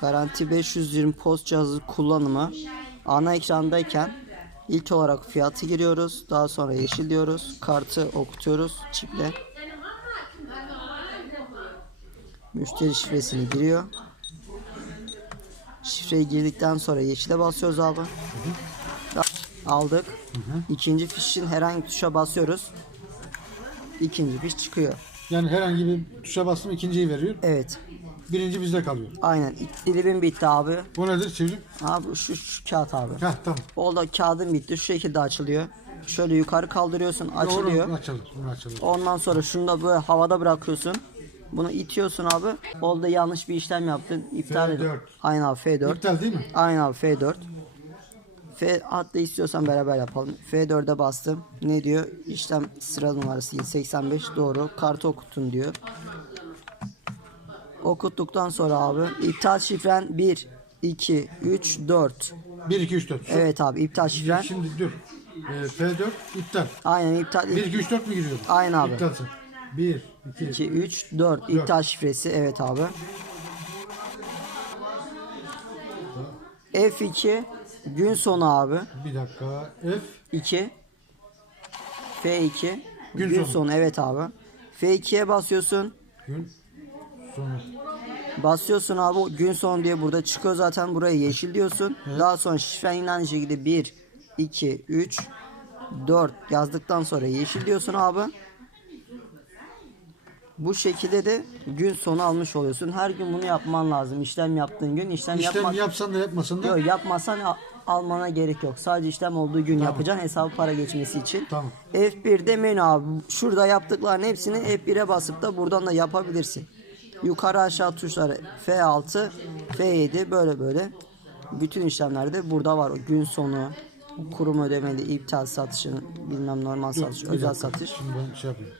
Garanti 520 post cihazı kullanımı. Ana ekrandayken ilk olarak fiyatı giriyoruz. Daha sonra yeşil diyoruz. Kartı okutuyoruz çiple. Müşteri şifresini giriyor. Şifreyi girdikten sonra yeşile basıyoruz abi. Aldık. İkinci fişin herhangi bir tuşa basıyoruz. İkinci fiş çıkıyor. Yani herhangi bir tuşa bastım ikinciyi veriyor. Evet. Birinci bizde kalıyor. Aynen. Dilibim bitti abi. Bu nedir çevrim? Abi şu, şu kağıt abi. Heh tamam. Oldu kağıdın bitti. Şu şekilde açılıyor. Şöyle yukarı kaldırıyorsun. Açılıyor. Doğru, açılır. Bunu açılır. Ondan sonra şunu da böyle havada bırakıyorsun. Bunu itiyorsun abi. Oldu yanlış bir işlem yaptın. İptal F4. edin. Aynen abi F4. İptal değil mi? Aynen abi F4. F hatta istiyorsan beraber yapalım. F4'e bastım. Ne diyor? İşlem sıra numarası 85 doğru. Kartı okutun diyor. Okuttuktan sonra abi iptal şifren 1 2 3 4. 1, 2, 3, 4. Evet abi iptal şifren. Şimdi dur. Ee, F4 iptal. Aynen iptal 1, 2, 3, 4 mü giriyor? Aynen abi. İptalsın. 1, 2, 2 3 4 iptal şifresi. Evet abi. F2 gün sonu abi. bir dakika. F 2 F2 Gün gün, sonu. sonu. evet abi. F2'ye basıyorsun. gün sonu. Basıyorsun abi gün sonu diye burada çıkıyor zaten buraya yeşil diyorsun. Daha sonra şifren yine aynı şekilde 1 2 3 4 yazdıktan sonra yeşil diyorsun abi. Bu şekilde de gün sonu almış oluyorsun. Her gün bunu yapman lazım. İşlem yaptığın gün işlem, İşlem yapma. yapsan da yapmasan da Yok yapmasan al- almana gerek yok. Sadece işlem olduğu gün yapacaksın hesabı para geçmesi için. Tamam. F1'de menü abi. Şurada yaptıkların hepsini F1'e basıp da buradan da yapabilirsin. Yukarı aşağı tuşları F6, F7 böyle böyle. Bütün işlemlerde burada var. O gün sonu, kurum ödemeli, iptal satışın, bilmem normal satış, özel satış. Şimdi ben şey yapayım.